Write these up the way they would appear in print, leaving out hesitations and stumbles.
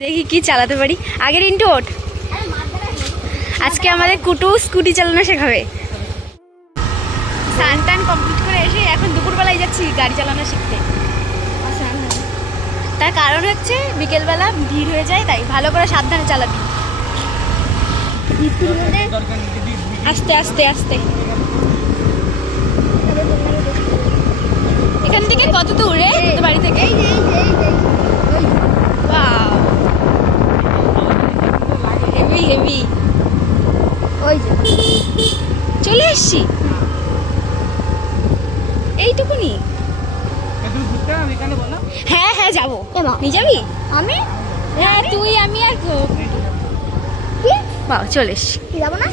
দেখি কি চালাতে পারি। আগের ইন্টু ওঠ। আজকে আমাদের কুটু স্কুটি চালানো শেখাবে। স্নান টান কমপ্লিট করে এসে এখন দুপুরবেলায় যাচ্ছি গাড়ি চালানো শিখতে। তার কারণ হচ্ছে বিকেলবেলা ভিড় হয়ে যায়, তাই ভালো করে সাবধানে চালাবি। আস্তে আস্তে আস্তে। এখান থেকে কত দূর রে তোদের বাড়ি থেকে? Heavy heavy. ওই যে চলে এসছি এইটুকুনি। হ্যাঁ হ্যাঁ যাবো। নিয়ে যাবি? আমি হ্যাঁ তুই আমি আর বাবা চলে এসছি। যাবো না?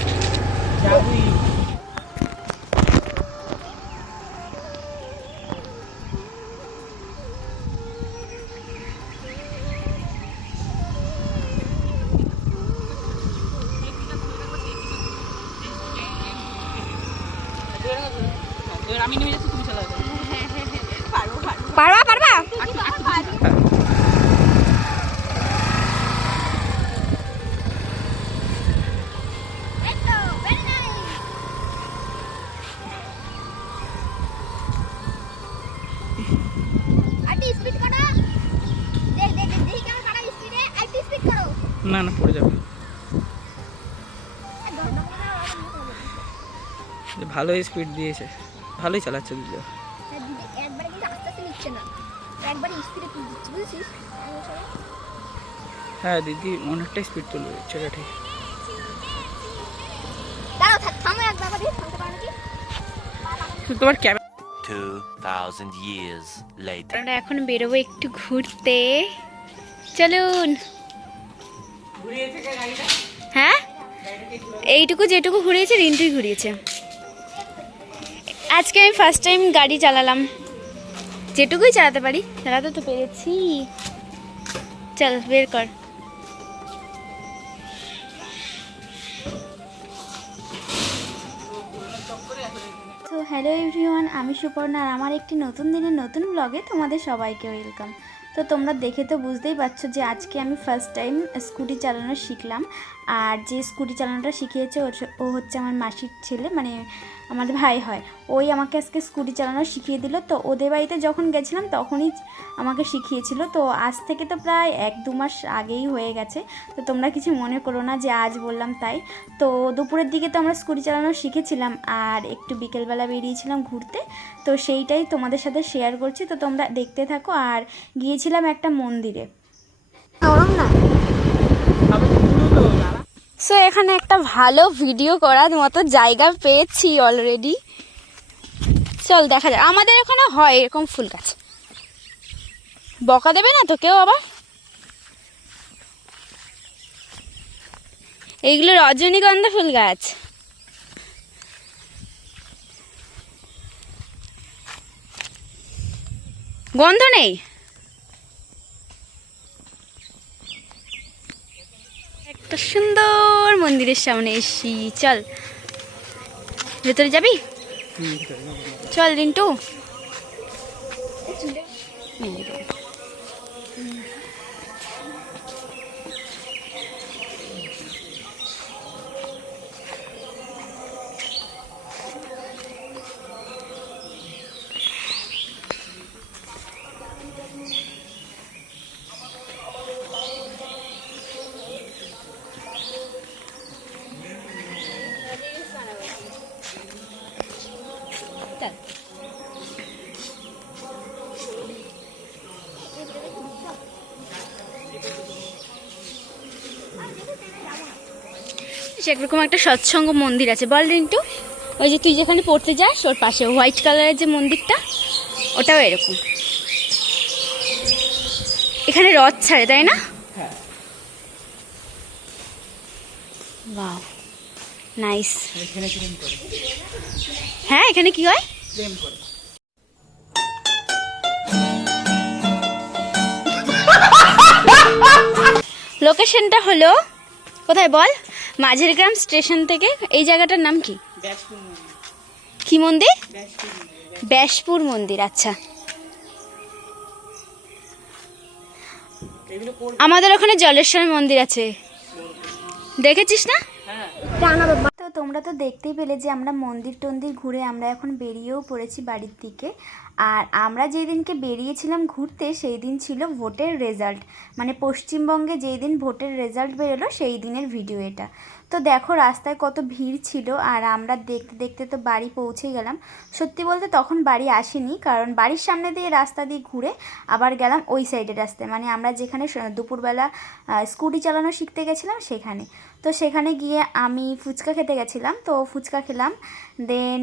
আমি নেমে যাচ্ছি, তুমি চালাবে। পারবা পারবা। না না পড়ে যাবে। ভালোই স্পিড দিয়েছে, ভালোই চালাচ্ছে দিদি। একবারে কিন্তু আস্তে আস্তে নিচ্ছে না, একবারে স্পিডে তুলে দিচ্ছে, বুঝছিস? হ্যাঁ দিদি অনেকটা স্পিড তুলবে, সেটা ঠিক। দাঁড়াও থামো, একবার দিয়ে থামতে পারো নাকি? তোমার ক্যামেরা 2000 years later. আমরা এখন বেরোবো একটু ঘুরতে, চলুন। হ্যাঁ এইটুকু যেটুকু ঘুরিয়েছে রিন্টুই ঘুরিয়েছে। আজকে আমি ফার্স্ট টাইম গাড়ি চালালাম, যেটুকুই চালাতে পারি চালাতে তো পেরেছি। চল বের কর। তো হ্যালো এভরিওয়ান, আমি সুপর্ণা আর আমার একটি নতুন দিনের নতুন ব্লগে তোমাদের সবাইকে ওয়েলকাম। তো তোমরা দেখে তো বুঝতেই পারছো যে আজকে আমি ফার্স্ট টাইম স্কুটি চালানো শিখলাম। আর যে স্কুটি চালানোটা শিখিয়েছে ও হচ্ছে আমার মাসির ছেলে, মানে আমাদের ভাই হয়। ওই আমাকে আজকে স্কুটি চালানো শিখিয়ে দিল। তো ওদের বাড়িতে যখন গেছিলাম তখনই আমাকে শিখিয়েছিল। তো আজ থেকে তো প্রায় 1-2 মাস আগেই হয়ে গেছে। তো তোমরা কিছু মনে করো না যে আজ বললাম তাই। তো দুপুরের দিকে তো আমরা স্কুটি চালানো শিখেছিলাম আর একটু বিকেলবেলা বেরিয়েছিলাম ঘুরতে। তো সেইটাই তোমাদের সাথে শেয়ার করছি, তো তোমরা দেখতে থাকো। আর গিয়েছিলাম একটা মন্দিরে। সো এখানে একটা ভালো ভিডিও করার মতো জায়গা পেয়েছি অলরেডি। চল দেখা যায়। আমাদের এখানে হয় এরকম ফুল গাছ, বকা দেবে না তো কেউ আবার। এইগুলো রজনীগন্ধা ফুল গাছ। গন্ধ নেই। একটা সুন্দর মন্দিরের সামনে এসছি, চল ভেতরে যাবি? চল রিন্টু। সেরকম একটা সৎসঙ্গ মন্দির আছে, বল রিন্টু। ওই যে তুই যেখানে পড়তে যাস ওর পাশে হোয়াইট কালারের যে মন্দিরটা, ওটাও এরকম। এখানে রথ ছাড়ে, তাই না? বাহ নাইস। হ্যাঁ এখানে কি হয়? লোকেশনটা হলো কোথায় বল? মাঝেরগ্রাম স্টেশন থেকে। এই জায়গাটার নাম কি? কি মন্দির? ব্যাসপুর মন্দির। আচ্ছা আমাদের ওখানে জলেশ্বর মন্দির আছে, দেখেছিস না? তো তোমরা তো দেখতেই পেলে যে আমরা মন্দির টন্দির ঘুরে আমরা এখন বেরিয়েও পড়েছি বাড়ির দিকে। আর আমরা যেই দিনকে বেরিয়েছিলাম ঘুরতে সেই দিন ছিল ভোটের রেজাল্ট, মানে পশ্চিমবঙ্গে যেই দিন ভোটের রেজাল্ট বেরোলো সেই দিনের ভিডিও এটা। তো দেখো রাস্তায় কত ভিড় ছিল, আর আমরা দেখতে দেখতে তো বাড়ি পৌঁছে গেলাম। সত্যি বলতে তখন বাড়ি আসিনি, কারণ বাড়ির সামনে দিয়ে রাস্তা দিয়ে ঘুরে আবার গেলাম ওই সাইডের রাস্তায়, মানে আমরা যেখানে দুপুরবেলা স্কুটি চালানো শিখতে গেছিলাম সেখানে। তো সেখানে গিয়ে আমি ফুচকা খেতে গেছিলাম, তো ফুচকা খেলাম। দেন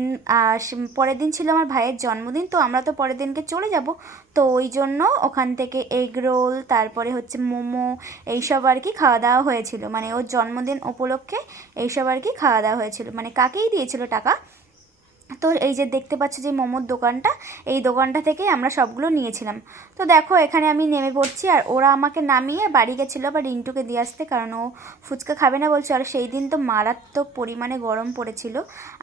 পরের দিন ছিল আমার ভাইয়ের জন্মদিন, তো আমরা তো পরের দিনকে চলে যাব, তো ওই জন্য ওখান থেকে এগ রোল, তারপরে হচ্ছে মোমো, এইসব আর কি খাওয়া দাওয়া হয়েছিল, মানে ওর জন্মদিন উপলক্ষে এইসব আর কি খাওয়া দাওয়া হয়েছিল, মানে কাকেই দিয়েছিল টাকা। তো এই যে দেখতে পাচ্ছ যে মোমোর দোকানটা, এই দোকানটা থেকেই আমরা সবগুলো নিয়েছিলাম। তো দেখো এখানে আমি নেমে পড়ছি, আর ওরা আমাকে নামিয়ে বাড়ি গেছিলো আবার রিন্টুকে দিয়ে আসতে, কারণ ও ফুচকা খাবে না বলছে। আর সেই দিন তো মারাত্মক পরিমাণে গরম পড়েছিল,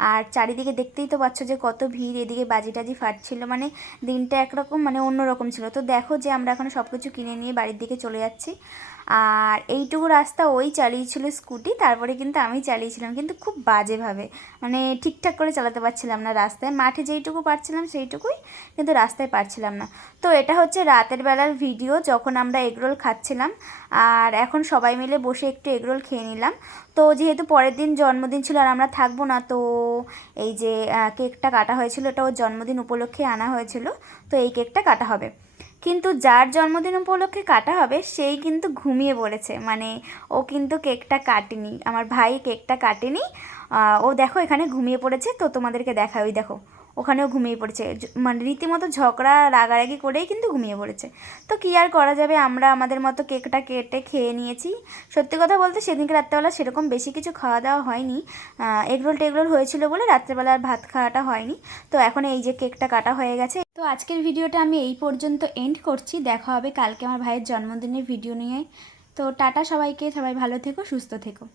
আর চারিদিকে দেখতেই তো পাচ্ছ যে কত ভিড়, এদিকে বাজি টাজি ফাটছিল, মানে দিনটা একরকম মানে অন্যরকম ছিল। তো দেখো যে আমরা এখন সব কিছু কিনে নিয়ে বাড়ির দিকে চলে যাচ্ছি। আর এইটুকু রাস্তা ওই চালিয়েছিল স্কুটি, তারপরে কিন্তু আমি চালিয়েছিলাম, কিন্তু খুব বাজেভাবে, মানে ঠিকঠাক করে চালাতে পারছিলাম না রাস্তায়। মাঠে যেইটুকু পারছিলাম সেইটুকুই, কিন্তু রাস্তায় পারছিলাম না। তো এটা হচ্ছে রাতের বেলার ভিডিও, যখন আমরা এগরোল খাচ্ছিলাম, আর এখন সবাই মিলে বসে একটু এগরোল খেয়ে নিলাম। তো যেহেতু পরের দিন জন্মদিন ছিল আর আমরা থাকবো না, তো এই যে কেকটা কাটা হয়েছিল, এটা ওর জন্মদিন উপলক্ষে আনা হয়েছিল, তো এই কেকটা কাটা হবে। কিন্তু যার জন্মদিন উপলক্ষে কাটা হবে সেই কিন্তু ঘুমিয়ে পড়েছে, মানে ও কিন্তু কেকটা কাটেনি, আমার ভাই কেকটা কাটেনি। ও দেখো এখানে ঘুমিয়ে পড়েছে, তো তোমাদেরকে দেখাই, ওই দেখো ওখানেও ঘুমিয়ে পড়েছে, মানে রীতিমতো ঝগড়া রাগারাগি করেই কিন্তু ঘুমিয়ে পড়েছে। তো কী আর করা যাবে, আমরা আমাদের মতো কেকটা কেটে খেয়ে নিয়েছি। সত্যি কথা বলতে সেদিনকে রাত্রেবেলা সেরকম বেশি কিছু খাওয়া দাওয়া হয়নি, এগরোল টেগরোল হয়েছিল বলে রাত্রেবেলা আর ভাত খাওয়াটা হয়নি। তো এখন এই যে কেকটা কাটা হয়ে গেছে। তো আজকের ভিডিওটা আমি এই পর্যন্ত এন্ড করছি, দেখা হবে কালকে আমার ভাইয়ের জন্মদিনের ভিডিও নিয়ে। তো টাটা সবাইকে, সবাই ভালো থেকো, সুস্থ থেকো।